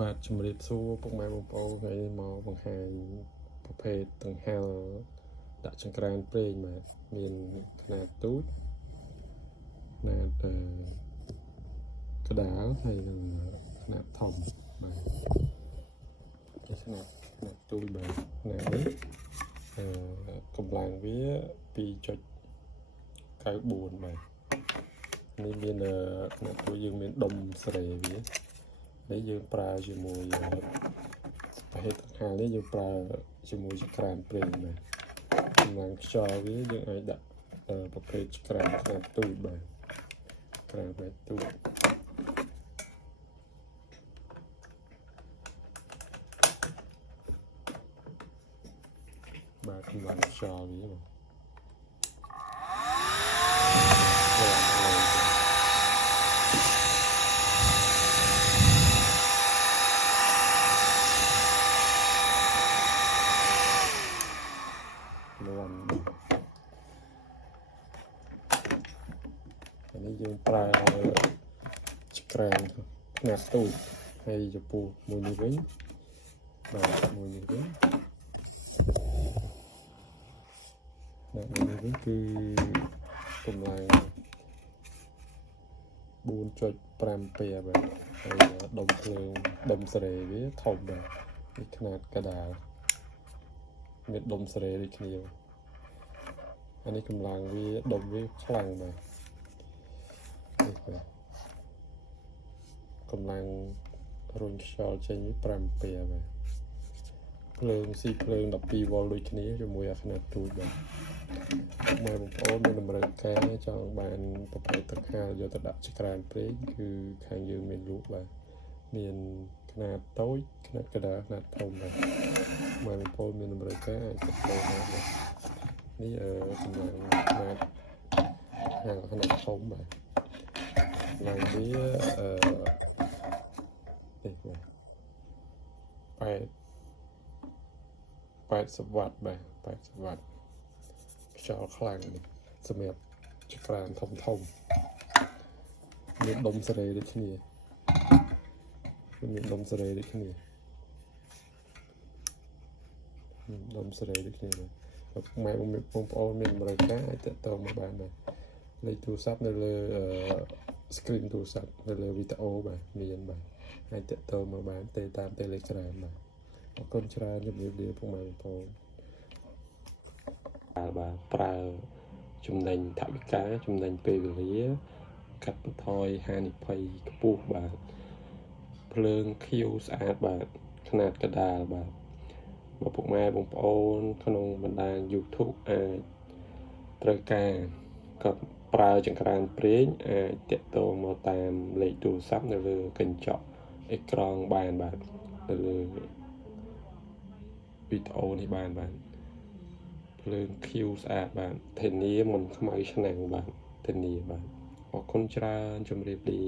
បាទជំរាបសួរពុកម៉ែបងប្អូនថ្ងៃនេះមកបង្ហាញប្រភេទដង្ហែលដាក់ចង្ក្រានប្រេងបាទមានຂະຫນាតទូចຂະຫນាតក្តាលហើយនិងຂະຫນាតធំបាទຂະຫນាតទូចបាទຂະຫນាតនេះកម្លាំងវា 2.94 បាទនេះមានຂະຫນាតទូចយើងមានដុំសេរីវានេះយើងប្រើជាមួយប្រភេទដង្ហែលនេះយើងប្រើជាមួយចង្ក្រានប្រេងបាទកម្លាំងខ្យល់វាយើងអាចដាក់ប្រភេទចង្ក្រានខ្នាតទូចបាទក្រានបែបទូចបាទកម្លាំងខ្យល់វាបាទនេះយើងប្រើចង្ក្រានខ្នាតទូចហើយចំពោះមួយនេះវិញបាទមួយនេះវិញគឺកម្លាំង 4.5 អាំពែបាទហើយដុំភ្លើងដុំសេរីវាធំបាទនេះຂະຫນាតកដាលមានដុំសេរីដូចគ្នាអានេះកម្លាំងវាដុំវាខ្លាំងបាទនេះបាទកម្លាំងរុញខ្យល់ចេញវា 5 អាំពែបាទភ្លើងស៊ីភ្លើង 12 វ៉ុលដូចគ្នាជាមួយអាຂະຫນាតទូចបាទមកបងប្អូនមានតម្រូវការចង់បានប្រភេទទឹកហាលយកទៅដាក់ចង្ក្រានប្រេងគឺខាងយើងមានលក់បាទមានຂະຫນាតតូចຂະຫນាតកណ្ដាលຂະຫນាតធំបាទមកបងប្អូនមានតម្រូវការអាចទៅបានបាទនេះកម្លាំងຂະຫນាតខະຫນាតធំបាទឡើងវានេះបាទ80 វ៉ាត់បាទ80 វ៉ាត់ខ្យល់ខ្លាំងសម្រាប់ចង្ក្រានធំមានដុំសេរីដូចគ្នាដុំសេរីដូចគ្នាបាទម៉ែបងប្អូនមានតម្រូវការអាចទាក់ទងមកបានបាទលេខទូរស័ព្ទនៅលើ screen ទូរស័ព្ទនៅលើវីដេអូបាទមានបាទអាចទាក់ទងមកបានតាម Telegram បាទអរគុណច្រើនជំរាបលាពុកម៉ែបងប្អូនបាទប្រើចំណេញថវិកាចំណេញពេលវេលាកាត់បន្ថយហានិភ័យខ្ពស់បាទភ្លើងខៀវស្អាតបាទຂະຫນាតកដាលបាទមកពុកម៉ែបងប្អូនក្នុងបណ្ដាញ YouTube អាចត្រូវការក៏ប្រើចង្ក្រានប្រេងអាចទាក់ទងមកតាមលេខទូរស័ព្ទនៅលើកញ្ចក់អេក្រង់បានបាទនៅលើវីដេអូនេះបានបាទភ្លើងខៀវស្អាតបាទធានាមិនខ្មៅឆ្នាំងបាទធានាបាទអរគុណច្រើនជំរាបលា